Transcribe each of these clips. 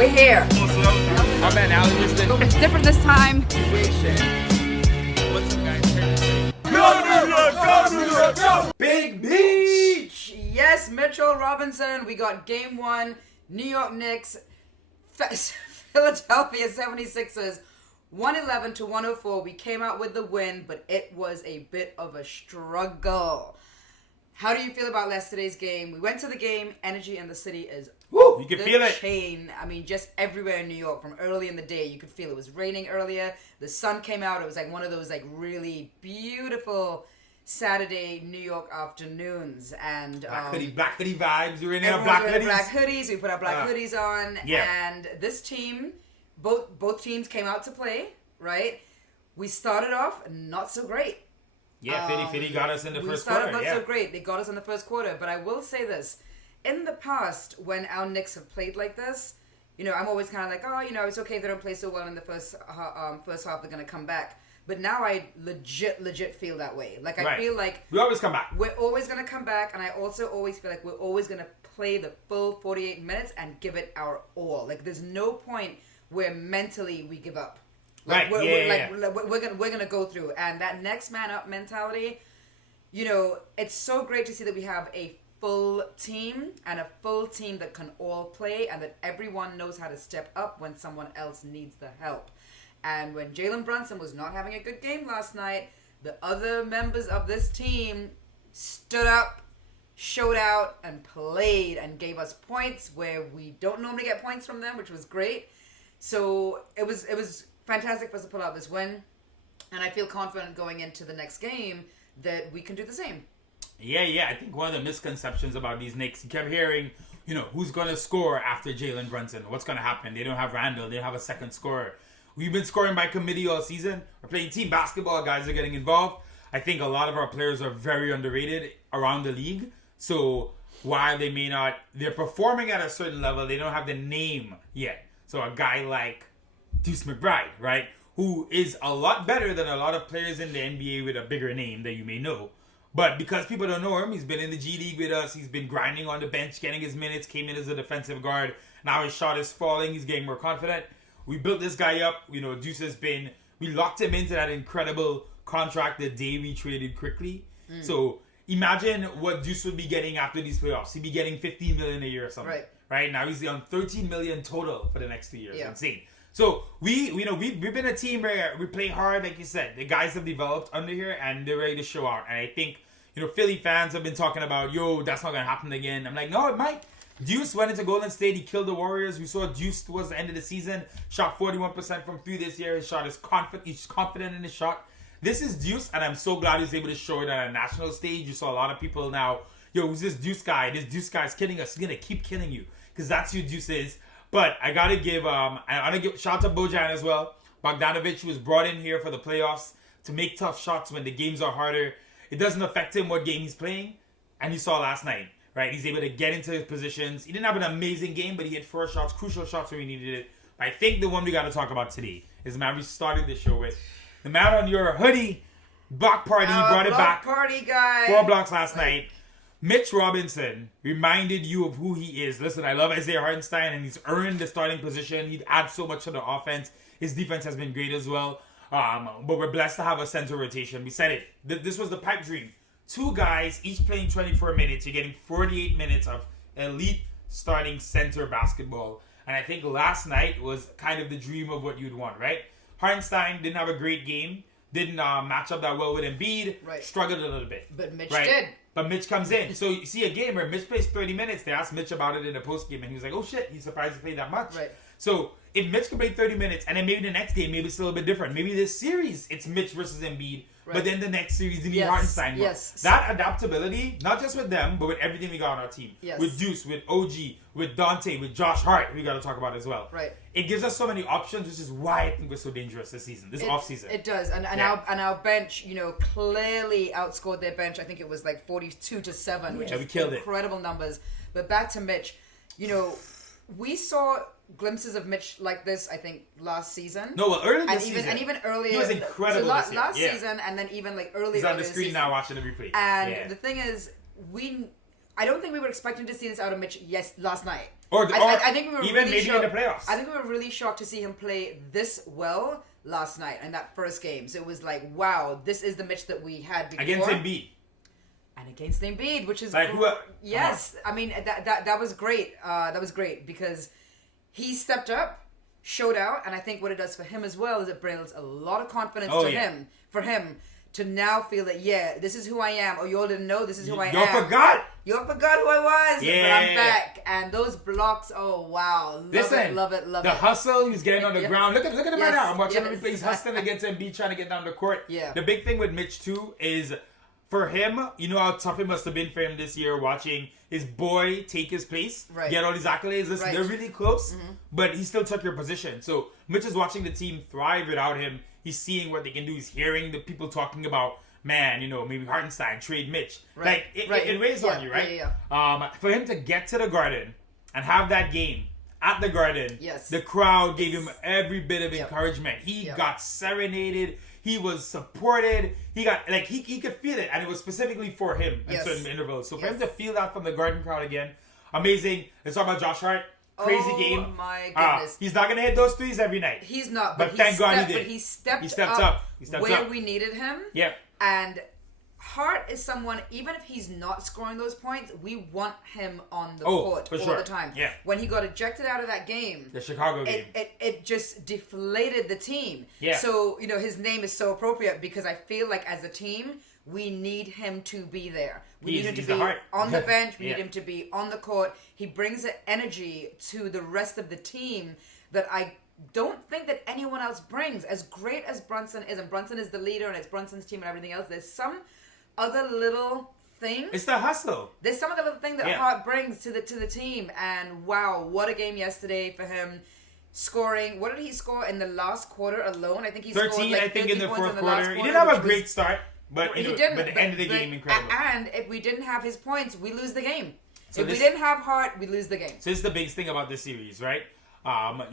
We're here. I'm at Alan Houston. It's different this time. What's up, guys? Big Beach! Yes, Mitchell Robinson. We got game one. New York Knicks. Philadelphia 76ers. 111 to 104. We came out with the win, but it was a bit of a struggle. How do you feel about yesterday's game? We went to the game. Energy in the city is Woo, you can feel it. chain. I mean, just everywhere in New York from early in the day. You could feel it was raining earlier. The sun came out. It was like one of those like really beautiful Saturday New York afternoons. And Black hoodie vibes. You're in there. everyone's Black wearing hoodies. black hoodies. We put our black hoodies on. Yeah. And this team, both teams came out to play, right? We started off not so great. Yeah, Fitty got us in the first quarter. We started Yeah. not so great. They got us in the first quarter. But I will say this. In the past, when our Knicks have played like this, you know, I'm always kind of like, oh, you know, it's okay if they don't play so well in the first half, they're going to come back. But now I legit feel that way. Like, I feel like we always come back. We're always going to come back. And I also always feel like we're always going to play the full 48 minutes and give it our all. Like, there's no point where mentally we give up. Like, we're gonna go through, and that next man up mentality. You know, it's so great to see that we have a full team and a full team that can all play, and that everyone knows how to step up when someone else needs the help. And when Jalen Brunson was not having a good game last night, the other members of this team stood up, showed out, and played, and gave us points where we don't normally get points from them, which was great. So it was fantastic for us to pull out this win, and I feel confident going into the next game that we can do the same. Yeah. I think one of the misconceptions about these Knicks, you kept hearing, you know, who's going to score after Jalen Brunson? What's going to happen? They don't have Randall. They don't have a second scorer. We've been scoring by committee all season. We're playing team basketball. Guys are getting involved. I think a lot of our players are very underrated around the league. So while they're performing at a certain level, they don't have the name yet. So a guy like Deuce McBride, right, who is a lot better than a lot of players in the NBA with a bigger name that you may know. But because people don't know him, he's been in the G League with us. He's been grinding on the bench, getting his minutes, came in as a defensive guard. Now his shot is falling. He's getting more confident. We built this guy up. You know, Deuce we locked him into that incredible contract the day we traded quickly. So imagine what Deuce would be getting after these playoffs. He'd be getting $15 million a year or something. Right? Now he's on $13 million total for the next 2 years. Yeah. Insane. So we've been a team where we play hard, like you said. The guys have developed under here and they're ready to show out. And I think, you know, Philly fans have been talking about, that's not gonna happen again. I'm like, no, it might. Deuce went into Golden State, he killed the Warriors. We saw Deuce towards the end of the season, shot 41% from 3 this year. His shot is confident. He's confident in his shot. This is Deuce, and I'm so glad he's able to show it on a national stage. You saw a lot of people now, who's this Deuce guy? This Deuce guy's killing us. He's gonna keep killing you because that's who Deuce is. But I gotta give shout out to Bojan as well. Bogdanovic was brought in here for the playoffs to make tough shots when the games are harder. It doesn't affect him what game he's playing, and you saw last night, right? He's able to get into his positions. He didn't have an amazing game, but he hit 4 shots, crucial shots where he needed it. But I think the one we gotta talk about today is the man we started the show with. The man on your hoodie, block party, brought it back. Party guy. 4 blocks last night. Mitch Robinson reminded you of who he is. Listen, I love Isaiah Hartenstein, and he's earned the starting position. He adds so much to the offense. His defense has been great as well. But we're blessed to have a center rotation. We said it. This was the pipe dream. 2 guys, each playing 24 minutes. You're getting 48 minutes of elite starting center basketball. And I think last night was kind of the dream of what you'd want, right? Hartenstein didn't have a great game. Didn't match up that well with Embiid. Right. Struggled a little bit. But Mitch did. But Mitch comes in. So you see a game where Mitch plays 30 minutes. They asked Mitch about it in the postgame, and he was like, oh shit, he's surprised he played that much. Right. So if Mitch can play 30 minutes, and then maybe the next game, maybe it's a little bit different. Maybe this series, it's Mitch versus Embiid. Right. But then the next series, you need Hartenstein. Yes. That adaptability, not just with them, but with everything we got on our team. Yes. With Deuce, with OG, with Dante, with Josh Hart, we got to talk about as well. Right. It gives us so many options, which is why I think we're so dangerous this season, this offseason. It does. And our bench, you know, clearly outscored their bench. I think it was like 42-7, which is incredible numbers. But back to Mitch, you know, we saw glimpses of Mitch like this, I think, last season. No, well, early this season. And even earlier. He was incredible last this year. season, and then even like earlier. He's on the screen now watching the replay. And the thing is, I don't think we were expecting to see this out of Mitch last night. I think we were even really maybe shocked. in the playoffs. I think we were really shocked to see him play this well last night in that first game. So it was like, wow, this is the Mitch that we had before. Against Embiid. And against Embiid, which is like yes. I mean that was great. That was great because he stepped up, showed out, and I think what it does for him as well is it brings a lot of confidence for him to now feel that this is who I am. Oh, you all didn't know this is who I am. You all forgot who I was. Yeah. But I'm back. And those blocks, oh wow. Love it. The hustle, he's getting on the ground. Look at him right now. I'm watching him play. He's hustling against Embiid trying to get down the court. Yeah. The big thing with Mitch too is for him, you know how tough it must have been for him this year watching his boy take his place, get all these accolades. Listen, they're really close, but he still took your position. So Mitch is watching the team thrive without him. He's seeing what they can do. He's hearing the people talking about, man, maybe Hartenstein, trade Mitch. Like, it weighs on you, right? For him to get to the Garden and have that game at the Garden, the crowd gave him every bit of encouragement. He got serenaded. He was supported. He got, he could feel it. And it was specifically for him in certain intervals. So for him to feel that from the Garden crowd again, amazing. Let's talk about Josh Hart. Crazy game. Oh my goodness. He's not going to hit those threes every night. He's not. But thank God he did. But he stepped up. Where we needed him. Yep. And Hart is someone, even if he's not scoring those points, we want him on the court all the time. Yeah. When he got ejected out of that game, the Chicago game, it just deflated the team. Yeah. So, his name is so appropriate because I feel like as a team, we need him to be there. We need him to be on the bench. We need him to be on the court. He brings an energy to the rest of the team that I don't think that anyone else brings. As great as Brunson is, and Brunson is the leader, and it's Brunson's team and everything else, there's some other little thing. It's the hustle. There's some other little thing that Hart brings to the team. And wow, what a game yesterday for him. Scoring, what did he score in the last quarter alone? I think he 13, scored like 13 in the fourth quarter. He He didn't have a great start. But he didn't. But the end of the game, incredible. And if we didn't have his points, we lose the game. So if we didn't have Hart, we lose the game. So this is the biggest thing about this series, right?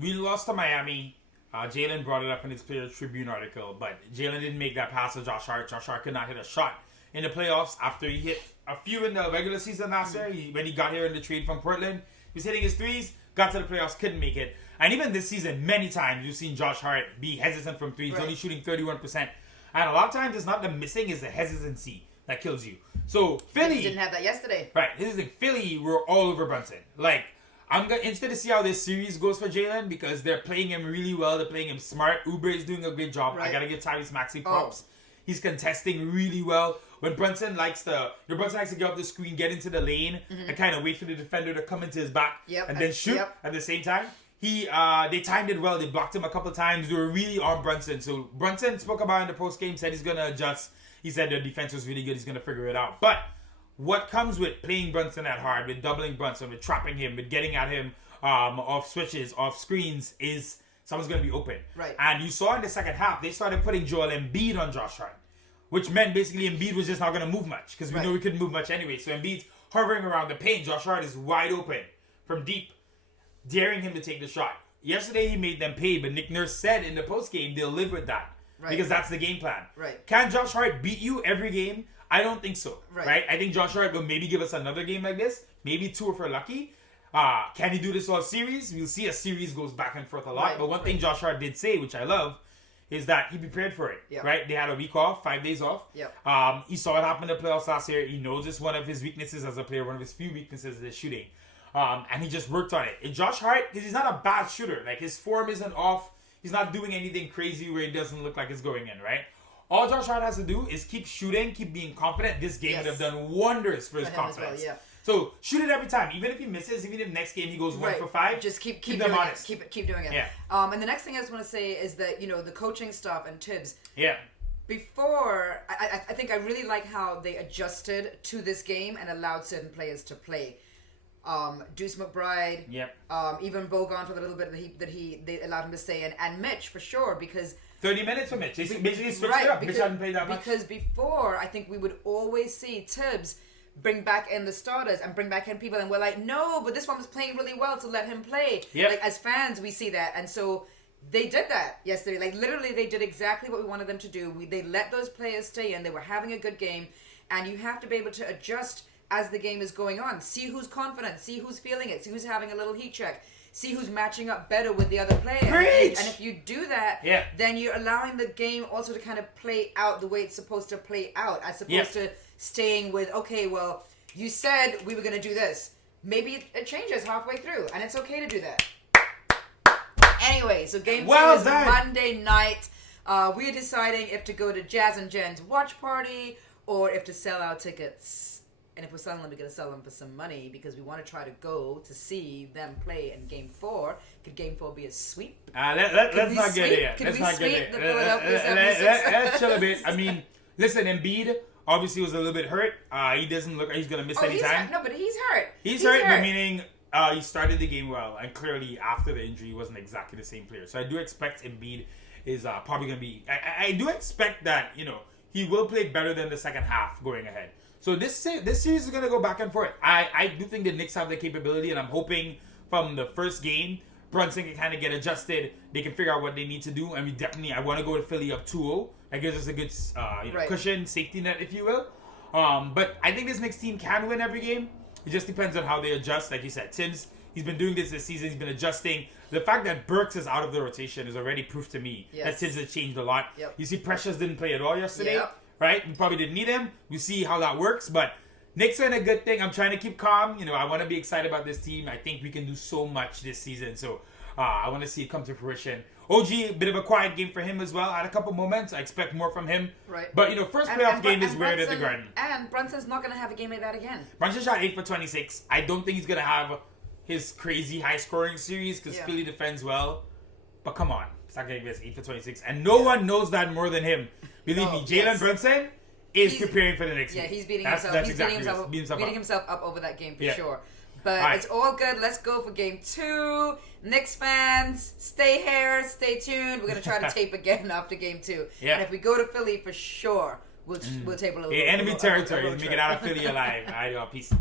We lost to Miami. Jalen brought it up in his Players Tribune article, but Jalen didn't make that pass to Josh Hart. Josh Hart could not hit a shot in the playoffs after he hit a few in the regular season last year. When he got here in the trade from Portland, he was hitting his threes, got to the playoffs, couldn't make it. And even this season, many times you've seen Josh Hart be hesitant from threes, only shooting 31%. And a lot of times it's not the missing, it's the hesitancy that kills you. So Philly didn't have that yesterday. Right. This is like Philly were all over Brunson. Like, I'm interested to see how this series goes for Jalen because they're playing him really well. They're playing him smart. Uber is doing a great job. I gotta give Tyrese Maxey props. He's contesting really well. When Brunson likes to get up the screen, get into the lane, and kind of wait for the defender to come into his back and then shoot at the same time. They timed it well. They blocked him a couple times. They were really on Brunson. So Brunson spoke about in the post game, said he's gonna adjust. He said the defense was really good. He's gonna figure it out. But what comes with playing Brunson at hard, with doubling Brunson, with trapping him, with getting at him off switches, off screens, is someone's going to be open. Right. And you saw in the second half, they started putting Joel Embiid on Josh Hart, which meant basically Embiid was just not going to move much because we know we couldn't move much anyway. So Embiid's hovering around the paint. Josh Hart is wide open from deep, daring him to take the shot. Yesterday he made them pay, but Nick Nurse said in the postgame they'll live with that because that's the game plan. Right. Can Josh Hart beat you every game? I don't think so. Right? I think Josh Hart will maybe give us another game like this. Maybe two if we're lucky. Can he do this all series? We'll see a series goes back and forth a lot. But one thing Josh Hart did say, which I love, is that he prepared for it. Right? They had a week off, 5 days off. He saw it happen in the playoffs last year. He knows it's one of his weaknesses as a player. One of his few weaknesses is shooting. And he just worked on it. And Josh Hart, he's not a bad shooter. Like, his form isn't off. He's not doing anything crazy where it doesn't look like it's going in, right? All Josh Hart has to do is keep shooting, keep being confident. This game would have done wonders for his confidence. Well, so shoot it every time, even if he misses, even if next game he goes 1 for 5. Just keep them doing honest. Keep doing it. Yeah. And the next thing I just want to say is that the coaching staff and Tibbs. Yeah. Before, I think I really like how they adjusted to this game and allowed certain players to play. Deuce McBride. Yep. Even Bogan for the little bit that they allowed him to stay, and Mitch for sure because 30 minutes for Mitch. They basically switched it up. Mitch hadn't played that much. Because before, I think we would always see Tibbs bring back in the starters and bring back in people, and we're like, no, but this one was playing really well, so let him play. Yep. Like, as fans, we see that, and so they did that yesterday. Like, literally, they did exactly what we wanted them to do. They let those players stay in. They were having a good game, and you have to be able to adjust as the game is going on. See who's confident. See who's feeling it. See who's having a little heat check. See who's matching up better with the other player. Preach! And if you do that, then you're allowing the game also to kind of play out the way it's supposed to play out, as opposed to staying with, okay, well, you said we were going to do this. Maybe it changes halfway through, and it's okay to do that. Anyway, so game 2 is Monday night. We're deciding if to go to Jazz and Jen's watch party or if to sell our tickets. And if we're selling them, we're going to sell them for some money because we want to try to go to see them play in game 4. Could game 4 be a sweep? Let's not get it yet. Could we sweep the Philadelphia 76ers? Let's chill a bit. I mean, listen, Embiid obviously was a little bit hurt. He doesn't look like he's going to miss any time. No, but he's hurt. He's hurt, but meaning he started the game well. And clearly, after the injury, he wasn't exactly the same player. So I do expect Embiid is probably going to be... I do expect that, he will play better than the second half going ahead. So this series is going to go back and forth. I do think the Knicks have the capability, and I'm hoping from the first game, Brunson can kind of get adjusted. They can figure out what they need to do. And I want to go to Philly up 2-0. That gives us a good cushion, safety net, if you will. But I think this Knicks team can win every game. It just depends on how they adjust. Like you said, Tibbs, he's been doing this season. He's been adjusting. The fact that Burks is out of the rotation is already proof to me that Tibbs has changed a lot. Yep. You see Precious didn't play at all yesterday. Right? We probably didn't need him. We see how that works. But Knicks are in a good thing. I'm trying to keep calm. I want to be excited about this team. I think we can do so much this season. So I want to see it come to fruition. OG, a bit of a quiet game for him as well. Had a couple moments. I expect more from him. Right. But, first playoff game is weird at the Garden. And Brunson's not going to have a game like that again. Brunson shot 8 for 26. I don't think he's going to have his crazy high-scoring series because Philly defends well. But come on. It's not going to be 8 for 26. And no one knows that more than him. Believe me, Jalen Brunson is preparing for the next game. Yeah, he's beating himself. He's beating himself up over that game for sure. But it's all good. Let's go for game 2. Knicks fans, stay here, stay tuned. We're going to try to tape again after game 2. Yeah. And if we go to Philly, for sure, we'll tape a little bit. Enemy territory. Make it out of Philly alive. All right, y'all. Peace.